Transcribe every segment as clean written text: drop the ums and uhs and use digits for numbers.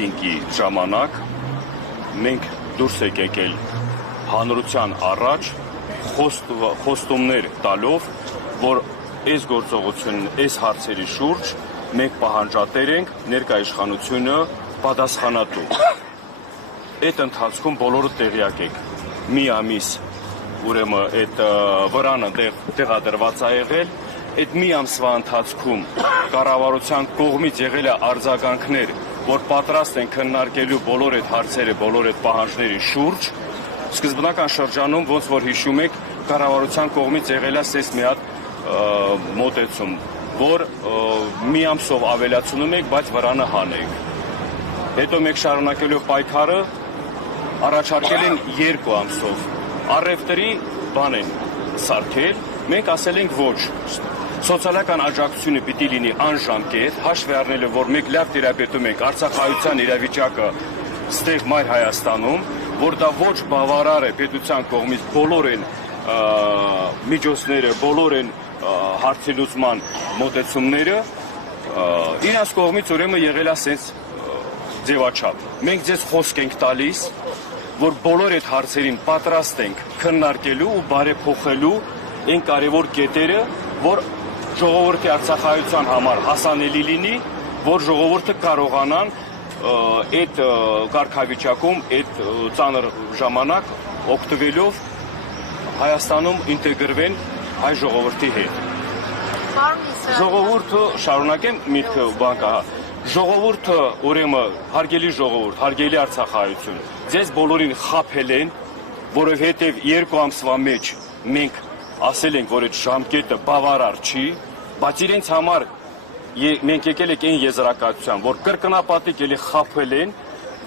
միտինգի ժամանակ մենք դուրս եք եկել հանրության առաջ խոստումներ տալով, որ այս գործողությունն, այս հարցերի շուրջ մենք պահանջատեր ենք ներկայ իշխանությունը պատասխանատու։ Այդ ընթացքում բոլորը տեղյակ եք, մի ամիս ուրեմն այդ վրանը տեղադրված է եղել, այդ մի ամսվա ընթացքում կառավարության կողմից եղել է արձագանքներ, որ պատրաստ են քննարկելու բոլոր այդ հարցերը, բոլոր այդ պահանջների շուրջ, սկզբնական շրջանում, ոնց որ հիշում եք, կառավարության կողմից եղել է սես մի հատ մոտեցում, որ մի ամսով ավելացնում եք, բայց վրանը հանեք։ Հետո մենք շարունակելով պայքարը առաջարկել են 2 ամսով։ Առևտրի բան են սարքել, մենք ասել ենք ոչ։ Սոցիալական աջակցությունը պիտի լինի անժամկետ, հաշվի առնելով, որ մենք լավ տիրապետում ենք արցախայության իրավիճակը ստեղ մայր Հայաստանում, որ դա ոչ բավարար է պետության կողմից բոլոր են միջոցները, բոլոր են հարցի լուծման մոտեցումները, իրենց կողմից ուրեմն եղել է սենց ձևաչափ։ Մենք ձեզ խոսք ենք տալիս, որ բոլոր այդ հարցերին պատրաստ ենք քննարկելու ու բարեփոխելու այն կարևոր կետերը, որ ժողովրդի արցախայության համար հասանելի լինի, որ ժողովուրդը կարողանան այդ կարգավիճակում, այդ ծանր ժամանակ օգտվելով Հայաստանում ինտեգրվեն հայ ժողովրդի հետ։ Ժողովուրդը, շարունակեմ միտքը բանկա, ժողովուրդը ուրեմն հարգելի ժողովուրդ, հարգելի արցախայություն, ձեզ բոլորին խաբել են, որովհետև 2 ամսվա մեջ մենք ասել ենք, որ այդ ժամկետը բավարար չի, բայց իրենց համար մենք եկել ենք այն եզրակացության, որ կրկնապատիկ էլի խաբել են,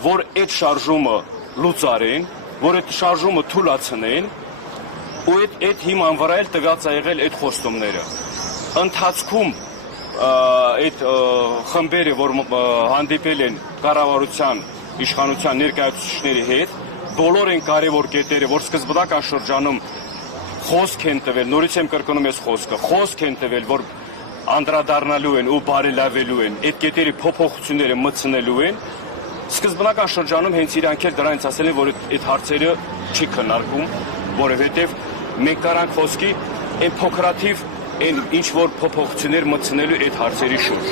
որ այդ շարժումը լուծարեն, որ այդ շարժումը թուլացնեն, ու այդ հիման վրա էլ տված է եղել այդ խոստումները։ Ընթացքում այդ խմբերը, որ հանդիպել են կառավարության, իշխանության ներկայացուցիչների հետ, բոլոր են կարևոր կետերը, որ սկզբնական շրջանում խոսք են տվել, նորից եմ կրկնում ես խոսքը, խոսք են տվել, որ անդրադառնալու են ու բարելավելու են, այդ կետերի փոփոխությունները մտցնելու են, սկզբնական շրջանում հենց իրանք էլ դրանից ասել են, որ այդ հարցերը չի քննարկում, որովհետև մենք կարանք խոսքի այն փոքրաթիվ այն ինչ որ փոփոխություններ մտցնելու այդ հարցերի շուրջ։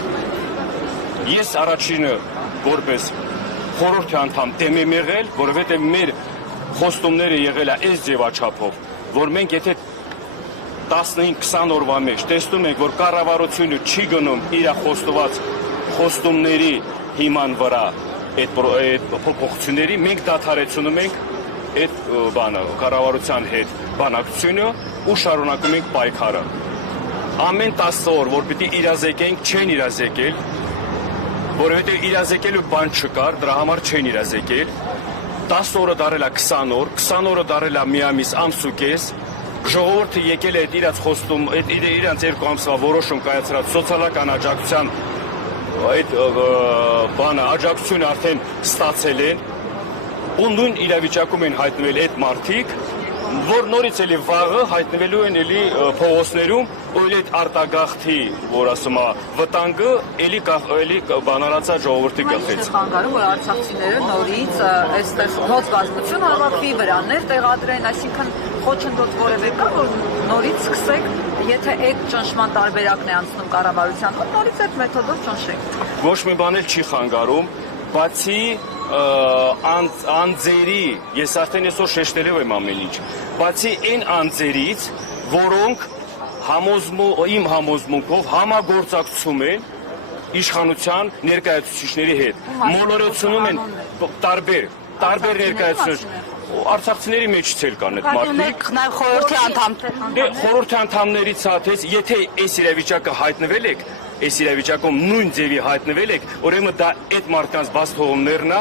Ես առաջինը որպես խորհրդի անդամ դեմ եմ եղել, որովհետև մեր խոստումները եղել է այս ձևաչափով, որ մենք եթե 15-20 օրվա մեջ տեսնում ենք, որ կառավարությունը չի գնում իր խոստված խոստումների հիման վրա այդ փոփոխությունների, մենք դադարեցնում ենք այդ բանը կառավարության հետ բանակցությունը ու շարունակում ենք պայքարը։ Ամեն 10 օր, որ պիտի իրազեկենք, չեն իրազեկել, որովհետև իրազեկելու բան չկար, դրա համար չեն իրազեկել։ 10 օրը դարել է 20 օր, 20 օրը դարել է մի ամիս, ամս ու կես, ժողովուրդը եկել է իրաց խոստում, իրաց 2 ամսվա որոշում կայացրած սոցիալական աջակցության այդ բանը աջակցությունը արդեն ստացել են, ու նույն իրավիճակում են հայտնվել այդ մարդիկ, որ նորից էլի վաղը հայտնվելու են էլի փողոցներում, ու էլի այդ արտագաղթի, որ ասում է, վտանգը էլի բանալացա ժողովրդի գլխից։ Ինչ խանգարում, որ արցախցիները նորից այստեղ հոց բազմություն հավաքվի, վրաններ տեղադրեն, այսինքն խոչընդոտ որևէ կա, որ նորից սկսեք, եթե այդ ճնշման տարբերակն է անցնում կառավարության, նորից այդ մեթոդով ճնշեք։ Ոչ մի բան էլ չի խանգարում, բացի անձերի, ես արդեն այսօր շեշտելով եմ ամեն ինչ, բացի այն անձերից, որոնք իմ համոզմունքով համագործակցում են իշխանության ներկայացուցիչների հետ, մոլորեցնում են տարբեր ներկայացուցիչներ, արցախցիների մեջից էլ կան այդ մարդիկ։ Նաև խորհրդի անդամներ։ Խորհրդի անդամներից հատես, եթե այս իրավիճակը հայտնվել եք, այս իրավիճակում նույն ձևի հայտնվել եք, ուրեմն դա այդ մարդկանց բաց թողումներն է,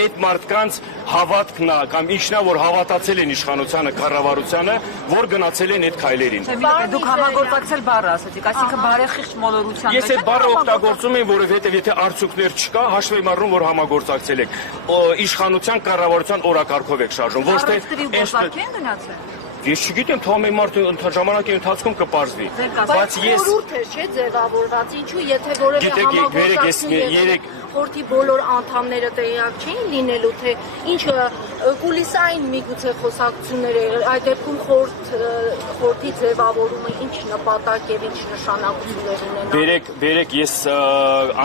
այդ մարդկանց հավատքն է, կամ ինչն է, որ հավատացել են իշխանությանը, կառավարությանը, որ գնացել են այդ քայլերին։ Դուք համագործակցել բառը ասացիք, այսինքն բարեխիղճ մոլորության Ես այդ բառը օգտագործում եմ, որովհետև եթե արդյունքներ չկա, հաշվի եմ առնում, որ համագործակցել եք։ Իշխանության, կառավարության օրակարգով եք շարժում, ոչ թե Ես չգիտեմ, թվում է մարդը ժամանակի ընթացքում կպարզվի, բայց ես խորհուրդ է չէ ձևավորված, ինչու եթե որևէ համագործակցություն փորձի բոլոր անդամները տեղյակ չէին լինելու, թե ինչ կուլիսային միգուցե խոսակցություններ եղել, այդ դեպքում խորհրդի ձևավորումը ինչ նպատակ եւ ինչ նշանակություններ ունենա։ Բերեք ես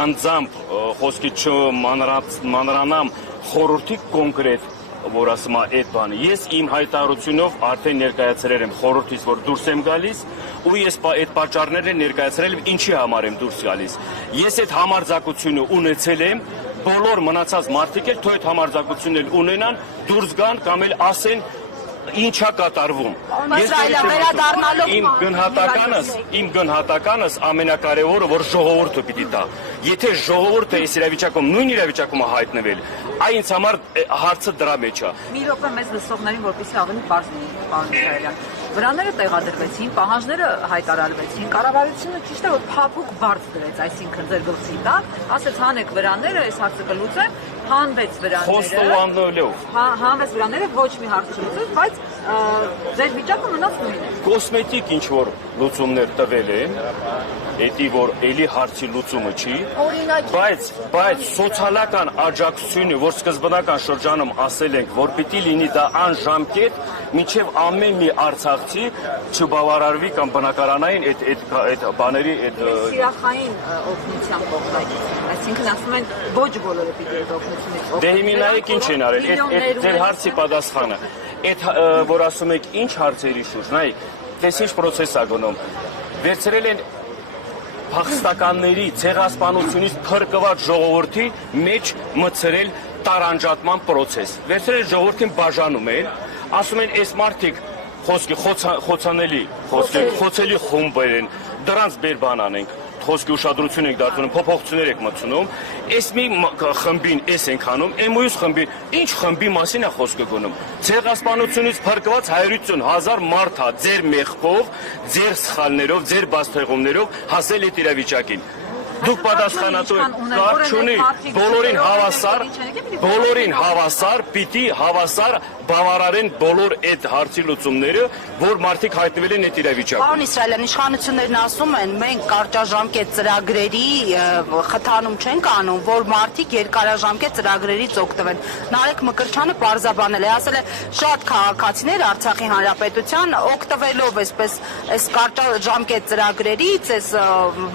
անձամբ խոսքի չմանրանամ խորհրդի կոնկրետ որ ասում է այդ բանը։ Ես իմ հայտարարությունով արդեն ներկայացրել եմ խորհրդից, որ դուրս եմ գալիս, ու ես այդ պատճառները ներկայացրել եմ, ինչի համար եմ դուրս գալիս։ Ես այդ համարձակությունը ունեցել եմ, բոլոր մնացած մարդիկ էլ թող այդ համարձակությունն ունենան, դուրս գան կամ էլ ասեն ինչա կատարվում։ Իմ գնահատականս ամենակարևորը, որ ժողովուրդը պիտի տա։ Եթե ժողովուրդը այս իրավիճակում, նույն իրավիճակում է հայտնվել, այն ինձ համար հարցը դրա մեջ է։ Մի րոպե մեզ լսողներին, որպեսզի ավելի բարձ լինի, պարոն Իսրայելյան։ Վրաները տեղադրվեցին, պահանջները հայտարարվեցին, կառավարությունը ճիշտ է որ փափուկ բարձ դրեց, այսինքն ձեր գլխի տակ, ասեց հանեք վրաները, այս հարցը կլուծեմ, հանվեց վրաները։ Հանվեց վրաները, ոչ մի հարց չլուծեց, բայց ձեր վիճակը մնաց նույնը։ Կոսմետիկ ինչ որ լուծումներ տվել են, էդի որ էլի հարցի լուծումը չի, բայց սոցիալական աջակցությունը, որ սկզբնական շրջանում ասել ենք, որ պիտի լինի դա անժամկետ, մինչև ամեն մի արցախցի չբավարարվի կամ բնակարանային այդ բաների այդ սիրախային օգնության կողմնակիցն, այսինքն ասում են ոչ բոլորը պիտի այդ օգնությունից օգտվեն։ Դե հիմա նայեք ինչ են արել, այդ ձեր հարցի պատասխանը, այդ որ ասում եք ինչ հարցերի շուրջ, նայեք, դες ինչ process է գնում, վերցրել են փախստականների ցեղասպանությունից փրկված ժողովրդի մեջ մցրել տարանջատման process։ Վերցրել ժողովրդին բաժանում են, ասում են այս մարդիկ խոսքի խոցանելի, խոցելի խումբեր են, դրանց բեր բան անենք, խոսքի ուշադրություն եք դարձնում, փոփոխություններ եք մտցնում, այս մի խմբին էս ենք անում, մյուս խմբին, ինչ խմբի մասին է խոսքը գնում։ Ցեղասպանությունից փրկված 150,000 մարդ է ձեր մեղքով, ձեր սխալներով, ձեր բացթեղումներով հասել այդ իրավիճակին։ Դուք պատասխանատու եք, կարգ չունի, բոլորին հավասար, պիտի հավասար բավարարեն բոլոր այդ հարցի լուծումները, որ մարդիկ հայտնվել են այդ իրավիճակում։ Պարոն Իսրայելյան, իշխանություններն ասում են, մենք կարճաժամկետ ծրագրերի խթանում չենք անում, որ մարդիկ երկարաժամկետ ծրագրերից օգտվեն։ Նարեկ Մկրտչյանը պարզաբանել է, ասել է, շատ քաղաքացիներ Արցախի Հանրապետության օգտվելով այս կարճաժամկետ ծրագրերից, այս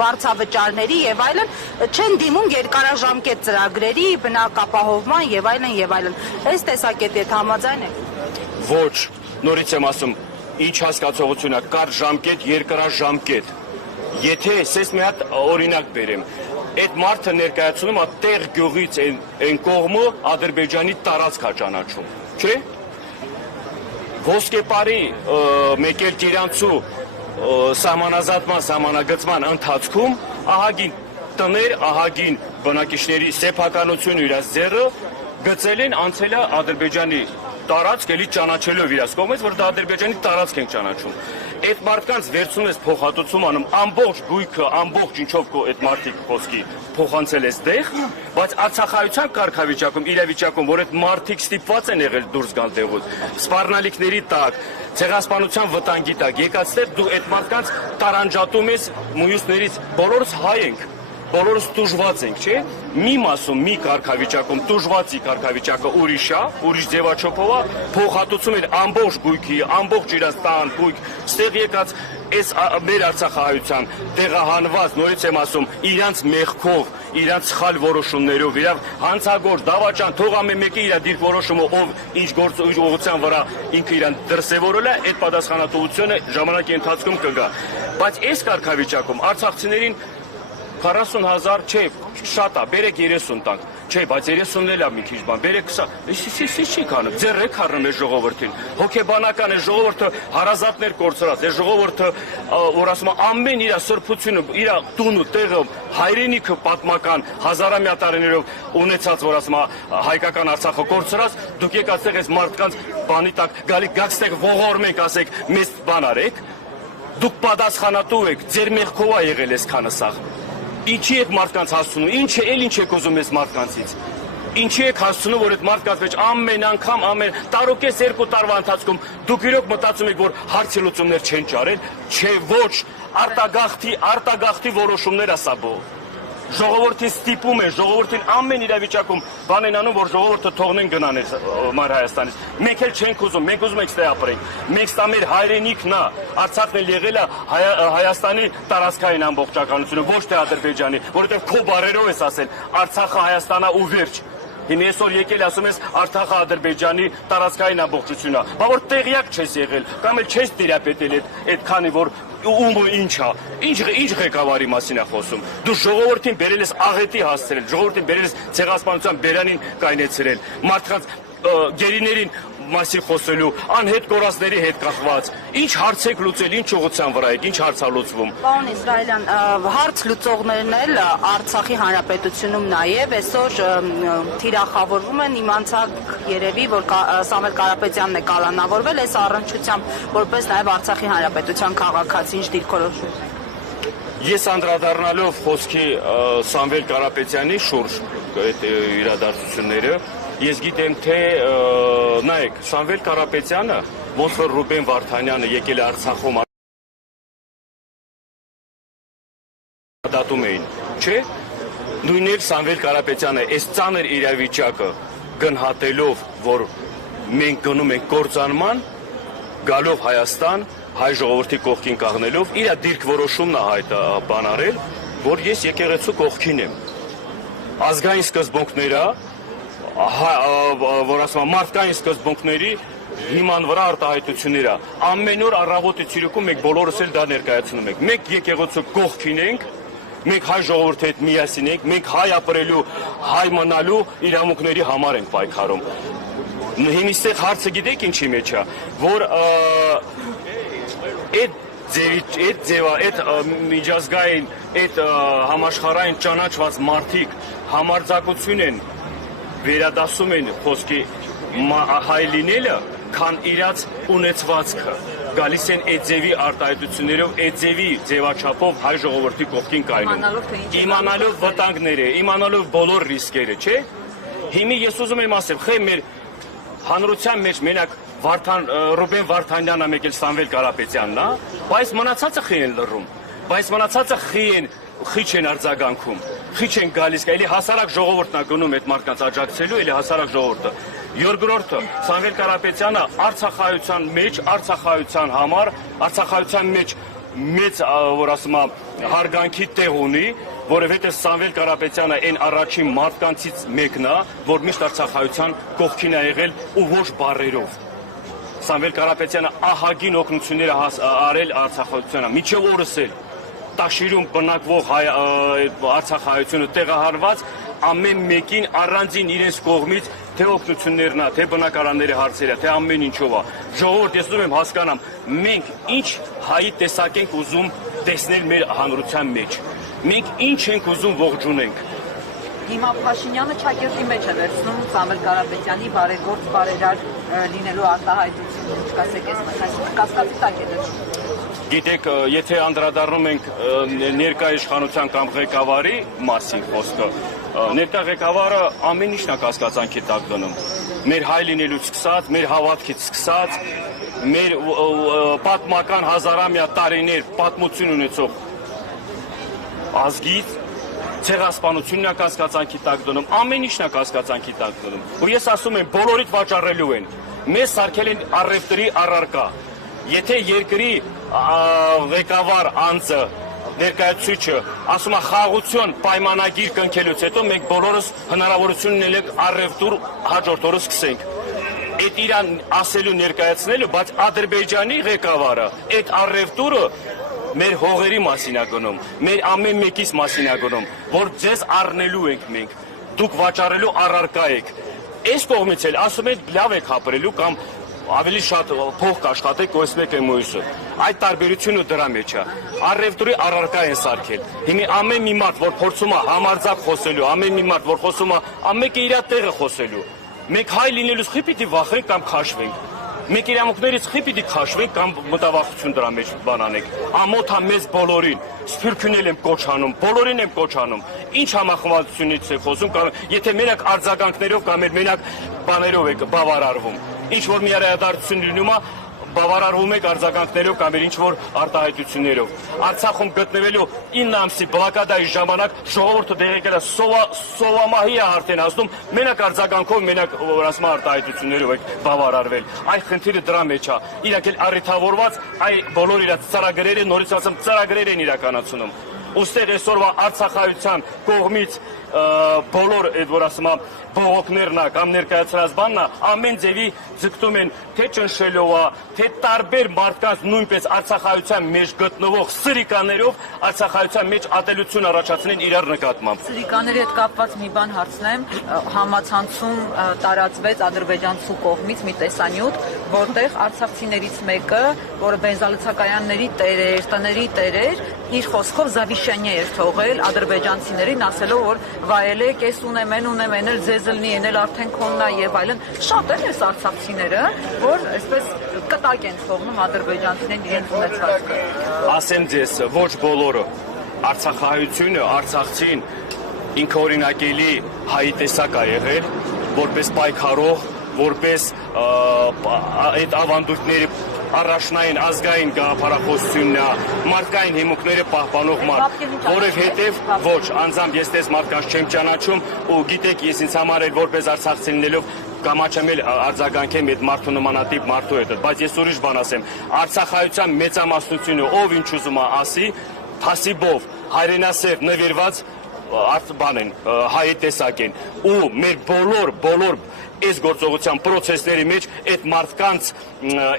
վարձավճարների եւ այլն, չեն դիմում երկարաժամկետ ծրագրերի բնակապահովման եւ այլն եւ այլն։ Այս տեսակետի հետ համաձայն եք։ Ոչ, նորից եմ ասում, ինչ հասկացողություն է, կարճ ժամկետ, երկարաժամկետ։ Եթե ես մի հատ օրինակ բերեմ, այդ մարդը ներկայացնում է տեղ գյուղից այն կողմը Ադրբեջանի տարածք է ճանաչում, չէ՞։ Ոսկեպարի մեկ էլ Տիրանցու սահմանազատման, սահմանագծման ընթացքում ահագին տներ, ահագին բնակիչների սեփականությունը իրաց ձեռը գծել են անցել է Ադրբեջանի տարածք, էլի ճանաչելով իրաց կողմից, որ դա Ադրբեջանի տարածք են ճանաչում։ Այդ մարդկանց վերցնում ես փոխհատուցում անում, ամբողջ գույքը, ամբողջ ինչով այդ մարդիկ խոսքի փոխանցել ես դեղ, բայց Արցախայցյան կարգավիճակում, իրավիճակում, որ այդ մարդիկ ստիպված են եղել դուրս գալ տեղից, սպառնալիքների տակ, ցեղասպանության վտանգի տակ, եկածներ դու այդ մարդկանց տարանջատում ես մյուսներից, բոլորս հայ ենք, բոլորս տուժված ենք, չէ՞։ Մի մասում, մի կարգավիճակում տուժվածի կարգավիճակը ուրիշ է, ուրիշ ձևաչափով է, փոխհատուցում են ամբողջ գույքի, ամբողջ իրաց տան գույք, ստեղ եկած այս մեր Արցախահայության տեղահանված, նորից եմ ասում, իրանց մեղքով, իրանց սխալ որոշումներով, իրավ հանցագործ, դավաճան, թող ամեն մեկը իր դիրք որոշումը, ով ինչ գործողության վրա ինքը իրան դրսևորել է, այդ պատասխանատվությունը ժամանակի ընթացքում կգա։ Բայց այս կարգավիճակում արցախցիներին 40,000 չէ, շատ է, բերեք 30 տանք, չէ, բայց 30-ն էլ է մի քիչ բան, բերեք 20, չի կանում, ձեռ եք առնում այս ժողովրդին, հոգեբանական է ժողովուրդը հարազատներ կորցրած, այս ժողովուրդը, որ ասում է, ամեն իր սրբությունը, իր տունը, տեղը, հայրենիքը պատմական, հազարամյա տարիներով ունեցած, որ ասում է, հայկական Արցախը կորցրած, դուք եկած տեղ այս մարդկանց բանի տակ, գաք ստեղ ողորմենք, ասեք, մեծ բան արեք, դուք պատասխանատու եք, ձեր մեղքով է եղել այսքանը սաղ։ Ինչի եք մարդկանց հասցնում, ինչ եք ուզում ես մարդկանցից, ինչի եք հասցնում, որ այդ մարդկանց մեջ ամեն անգամ, տարուկես 2 տարվա ընթացքում դուք իրոք մտածում եք, որ հարցի լուծումներ չեն ճարել, չէ, ոչ, արտագաղթի որոշումներ ասա բող։ ժողովրդին ստիպում են, ժողովրդին ամեն իրավիճակում բան են անում, որ ժողովուրդը թողնեն գնան մար Հայաստանից։ Մենք էլ չենք ուզում, մենք ուզում ենք ստե ապրենք։ Մենք ստա մեր հայրենիքն է, Արցախն էլ եղել է Հայաստանի տարածքային ամբողջականությունը, ոչ թե Ադրբեջանի, որովհետև քո բարերով ես ասել, Արցախը Հայաստանա ու վերջ։ Հիմա այսօր եկել ասում ես Արցախը Ադրբեջանի տարածքային ամբողջությունն է, բա որ տեղյակ չես եղել, կամ էլ չես տիրապետել այդ քանի որ ումը ինչա, ինչ ղեկավարի մասին է խոսում։ Դու ժողովրդին բերել ես աղետի հասցրել, ժողովրդին բերել ես ցեղասպանության բերանին կայնեցրել, մարդկանց գերիներին մասին խոսելու, անհետ կորածների հետ կախված։ Ինչ հարց եք լուծել, ինչ ուղղության վրա եք, ինչ հարց է լուծվում։ Պարոն Իսրայելյան, հարց լուծողներն էլ Արցախի հանրապետությունում նաև այսօր թիրախավորվում են, իմանցակ երևի, որ Սամվել Կարապետյանն է կալանավորվել այս առնչությամբ, որպես նաև Արցախի հանրապետության քաղաքացի, ինչ դիրքորոշում։ Ես անդրադառնալով խոսքի Սամվել Կարապետյանի շուրջ այդ իրադարձությունները, ես գիտեմ, թե նայեք, Սամվել Կարապետյանը, ոնց որ Ռուբեն Վարդանյանը եկել է Արցախում դատում էին, չէ՞։ Նույնիսկ Սամվել Կարապետյանը այս ծանր իրավիճակը գնահատելով, որ մենք գնում ենք կործանման, գալով Հայաստան, հայ ժողովրդի կողքին կանգնելով, իր դիրքորոշումն է բան արել, որ ես եկեղեցու կողքին եմ։ Ազգային սկզբունքները, որ ասում եմ, մարդկային սկզբունքների հիման վրա արտահայտությունները, ամեն օր առավոտի ցիրկում մենք բոլորս էլ դա ներկայացնում ենք։ Մենք եկեղեցու կողքին ենք, մենք հայ ժողովրդի հետ միասին ենք, մենք հայ ապրելու, հայ մնալու իրավունքների համար ենք պայքարում։ Հիմստեղ հարցը գիտեք ինչի մեջ է, որ այդ միջազգային, այդ համաշխարհային ճանաչված մարդիկ համարձակություն են վերադասում են խոսքի հայ լինելը, քան իրաց ունեցվածքը։ Գալիս են այդ ձևի արտահայտություններով, այդ ձևի ձևաչափով հայ ժողովրդի կողքին կայնում։ Իմանալով վտանգները, իմանալով բոլոր ռիսկերը, չէ՞։ Հիմա ես ուզում եմ ասել, խե մեր հանրության մեջ մենակ Ռուբեն Վարդանյանը մեկ էլ Սամվել Կարապետյանն է, բայց մնացածը խի են լռում, բայց մնացածը խիչ են արձագանքում, խիչ են գալիս, էլի հասարակ ժողովուրդն է գնում այդ մարդկանց աջակցելու, էլի հասարակ ժողովուրդը։ Երկրորդը, Սամվել Կարապետյանը արցախայության մեջ, արցախայության համար, արցախայության մեջ մեծ, որ ասում եմ, հարգանքի տեղ ունի, որովհետև Սամվել Կարապետյանը այն առաջին մարդկանցից մեկն է, որ միշտ արցախայության կողքին է եղել ու ոչ բառերով։ Սամվել Կարապետյանը ահագին օգնություններ արել արցախայությանը, մինչև օրս էլ Տաշիրում բնակվող արցախայությունը տեղահարված ամեն մեկին առանձին իրենց կողմից թե օգնություններն է, թե բնակարանների հարցերը, թե ամեն ինչով է։ Ժողովուրդ, ես ուզում եմ հասկանամ, մենք ինչ հայի տեսակ ենք ուզում տեսնել մեր հանրության մեջ։ Մենք ինչ ենք ուզում ողջունենք։ Հիմա Փաշինյանը ճակերտի մեջ է վերցնում Սամվել Կարապետյանի բարեգործ բարերար լինելու արտահայտությունը, ինչ կասեք այս մասին, կասկածի տակ է դրվում։ Գիտեք, եթե անդրադառնում ենք ներկա իշխանության կամ ղեկավարի մասին խոսքը, ներկա ղեկավարը ամեն ինչն է կասկածանքի տակ դնում։ Մեր հայ լինելուց սկսած, մեր հավատքից սկսած, մեր պատմական հազարամյա տարիներ պատմություն ունեցող ազգից ցեղասպանությունն է կասկածանքի տակ դնում, ամեն ինչն է կասկածանքի տակ դնում։ Ու ես ասում եմ, բոլորիդ վաճառելու են։ Մեզ սարքել են առևտրի առարկա։ Եթե երկրի ղեկավար անձը ներկայացուցիչը ասում է խաղաղություն պայմանագիր կնքելուց հետո մենք բոլորս հնարավորություն ունենք առևտուր հաջորդ օրը սկսենք։ Այդ իրան ասելու ներկայացնելու, բայց Ադրբեջանի ղեկավարը այդ առևտուրը մեր հողերի մասին է գնում, մեր ամեն մեկից մասին է գնում, որ ձեզ առնելու ենք մենք, դուք վաճառելու առարկա եք։ Այս կողմից էլ ասում եք լավ եք ապրելու կամ ավելի շատ փող կաշխատեք կոսմեկ մույսը։ Այդ տարբերությունը դրա մեջ է։ Առևտուրի առարկա են սարքել։ Հիմա ամեն մի մարդ, որ փորձում է համարձակ խոսելու, ամեն մի մարդ, որ խոսում է, ամենը իր տեղը խոսելու։ Մենք հայ լինելուց խի պիտի վախենք կամ քաշվենք։ Մենք իրավունքներից խի պիտի քաշվենք կամ մտավախություն դրա մեջ բան անենք։ Ամոթա մեզ բոլորին, սփյուռքունել եմ կոչանում, բոլորին եմ կոչանում։ Ինչ համախմբությունից է խոսում, կամ եթե մենակ արձագանքներով կամ մենակ բաներով է բավարարվում։ Ինչ որ մի արարողություն լինում է, բավարարվում եք արձագանքներով կամ ինչ որ արտահայտություններով։ Արցախում գտնվելու 9 ամսի բլոկադայի ժամանակ ժողովուրդը դեղեկել է սովամահի է արդեն ասում, մենակ արձագանքով, մենակ որ ասում արտահայտություններով եք բավարարվել։ Այն խնդիրը դրա մեջ է։ Իրաք էլ առիթավորված այ բոլոր իր ծրագրերը, նորից ասեմ, ծրագրեր են իրականացնում։ Ոստեղ այսօրվա Արցախայցյան կողմից բոլոր այդ որ ասում եմ բողոքներն կամ ներկայացրած բանն ամեն ձևի ձգտում են թե ճնշելով, թե տարբեր մարդկանց նույնպես Արցախայցյան մեջ գտնվող սրիկաներով Արցախայցյան մեջ ատելություն առաջացնեն իրար նկատմամբ։ Սրիկաների հետ կապված մի բան հարցնեմ, համացանցում տարածվեց ադրբեջանցու կողմից մի տեսանյութ, որտեղ արցախցիներից մեկը, որը բենզալցակայանների տերեր, տների տերեր, իր խոսքով զավիշանյա էր թողել ադրբեջանցիներին, ասելով որ վայելեք, ես ունեմ, են էլ ձեզ լնի, են էլ արդեն քոննա եւ այլն։ Շատ են այս արցախցիները, որ այսպես կտակ են թողնում ադրբեջանցիներին իրենց ունեցվածքը։ Ասեմ ձեզ, ոչ բոլորը Արցախահայությունը, Արցախցին ինքնօրինակելի հայի տեսակ է եղել, որպես պայքարող, որպես այդ ավանդույթների առաջնային ազգային գաղափարախոսությունն է, մարդկային հիմունքները պահպանող մարդ, որովհետև ոչ, անձամբ ես տես մարդկանց չեմ ճանաչում ու գիտեք, ես ինձ համար էլ որպես արցախցի լինելով կամաչեմ էլ արձագանքեմ այդ մարդու նմանատիպ մարդու հետ, բայց ես ուրիշ բան ասեմ, Արցախայցյան մեծամասնությունը ով ինչ ուզում է ասի, թասիբով, հայրենասեր նվիրված բան են, հայ տեսակ են ու մեր բոլոր այս գործողության պրոցեսների մեջ այդ մարդկանց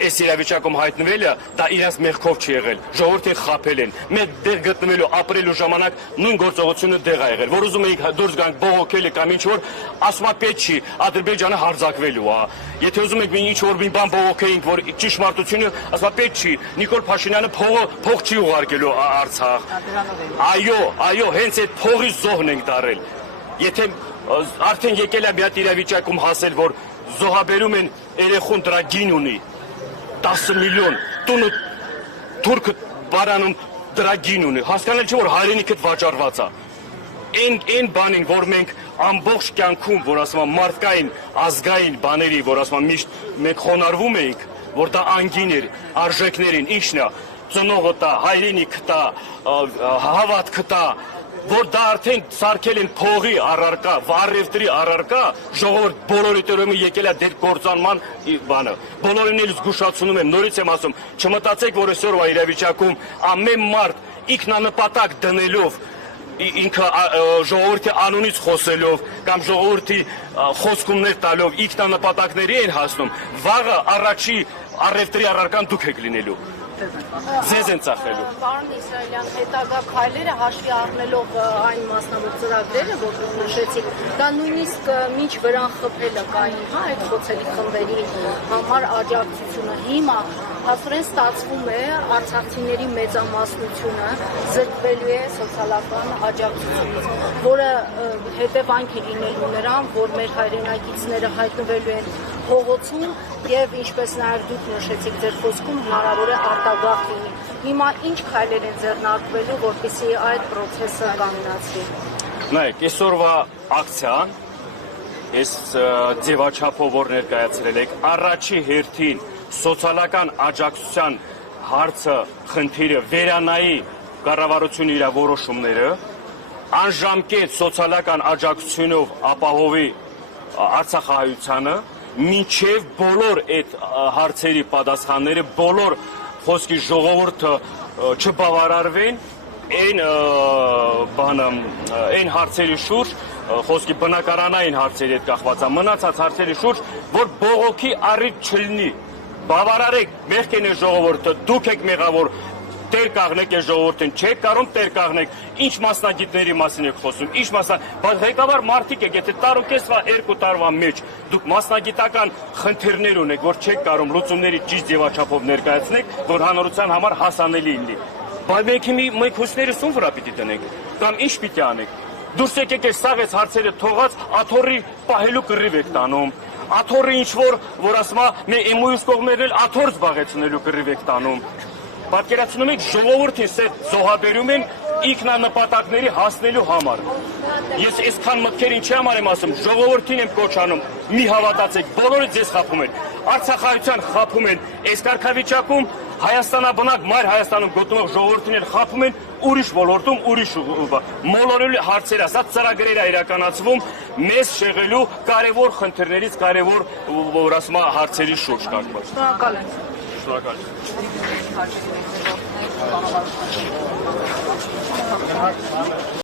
այս իրավիճակում հայտնվելը դա իրաց մեղքով չի եղել, ժողովրդին խաբել են, մենք դեղ գտնվելու ապրելու ժամանակ նույն գործողությունը դեղ է եղել, որ ուզում էինք դուրս գանք բողոքել կամ ինչ որ ասում է պետք չի, Ադրբեջանը հարձակվելու է, եթե ուզում եք ինչ որ մի բան բողոքեինք, որ ճշմարտությունը ասում է պետք չի, Նիկոլ Փաշինյանը փող չի ուղարկելու Արցախ, այո, հենց այդ փողի զոհն ենք տարել, եթե արդեն եկել է մի հատ իրավիճակում հասել, որ զոհաբերում են երեխուն դրա գին ունի 10 միլիոն, տունը թուրքը բարանում դրա գին ունի, հասկանալ չէ, որ հայրենիքդ վաճառված է։ Այն բանին, որ մենք ամբողջ կյանքում, որ ասում եմ մարդկային, ազգային բաների, որ ասում եմ միշտ մենք խոնարհվում էինք, որ դա անգին էր, արժեքներին, ինչն է, ծնողը տա, հայրենիքը տա, հավատքը տա, որ դա արդեն սարքել են փողի առարկա, վառևտրի առարկա, ժողովուրդ բոլորի տերումը եկել է դեր կործանման բանը։ Բոլորին էլ զգուշացնում եմ, նորից եմ ասում, չմտածեք, որ այսօրվա իրավիճակում ամեն մարդ ինքնանպատակ դնելով ինքը ժողովրդի անունից խոսելով կամ ժողովրդի խոսքումներ տալով ինքնանպատակների են հասնում, վաղը առաջի առևտրի առարկան դուք եք լինելու։ Ձեզ են ծախելու։ Պարոն Իսրայելյան, հետագա քայլերը հաշվի առնելով այն մասնավոր ծրագրերը, որ դուք նշեցիք, դա նույնիսկ միջ վրան խփելը կային, հա, այդ խոցելի խմբերի համար աջակցությունը հիմա հասարեն ստացվում է արցախցիների մեծամասնությունը զրկվելու է սոցիալական աջակցությունից, որը հետևանք է լինելու նրան, որ մեր հայրենակիցները հայտնվելու են փողոցում եւ ինչպես նաեւ դուք նշեցիք ձեր խոսքում հնարավոր է արտագաղթ լինի։ Հիմա ինչ քայլեր են ձեռնարկվելու, որպեսզի այդ process-ը կանգնացվի։ Նայեք, այսօրվա ակցիան, այս ձևաչափով որ ներկայացրել եք, առաջի հերթին սոցիալական աջակցության հարցը, խնդիրը վերանայի կառավարությունը իր որոշումները, անժամկետ սոցիալական աջակցությունով ապահովի Արցախահայությանը, մինչև բոլոր այդ հարցերի պատասխանները, բոլոր խոսքի ժողովուրդը չբավարարվեն այն հարցերի շուրջ, խոսքի բնակարանային հարցերի հետ կախված մնացած հարցերի շուրջ, որ բողոքի առիթ չլինի։ Բավարարեք, մեղք են ժողովուրդը, դուք եք մեղավոր, տեր կաղնեք այս ժողովուրդին, չեք կարող տեր կաղնեք, ինչ մասնագետների մասին եք խոսում, ինչ բայց ղեկավար մարդիկ եք, եթե տարուկեսվա 2 տարվա մեջ դուք մասնագիտական խնդիրներ ունեք, որ չեք կարող լուծումների ճիշտ ձևաչափով ներկայացնեք, որ հանրության համար հասանելի լինի։ Բայց մենք հույսները սուն վրա պիտի տնենք, կամ ինչ պիտի անենք։ Դուրս եկեք այս սաղ հարցերը թողած աթոռի պահելու կռիվ եք տանում, աթոռը ինչ որ ասում է մյուս կողմերն էլ աթոռ զբաղեցնելու կռիվ եք տանում։ Պատկերացնում եք ժողովրդին զոհաբերում են ինքնանպատակների հասնելու համար։ Ես այսքան մտքեր ինչի համար եմ ասում, ժողովրդին եմ կոչ անում, մի հավատացեք, բոլորը ձեզ խաբում են։ Արցախայցյան խափում են այս կարգավիճակում, Հայաստանաբնակ մայր Հայաստանում գտնվող ժողովուրդներ խափում են ուրիշ ոլորտում, ուրիշ մոլորելու հարցեր, ասած ծրագրեր է իրականացվում մեզ շեղելու կարևոր խնդիրներից, կարևոր որ ասում հարցերի շուրջ կարգված։ Շնորհակալ եմ։ Շնորհակալ եմ։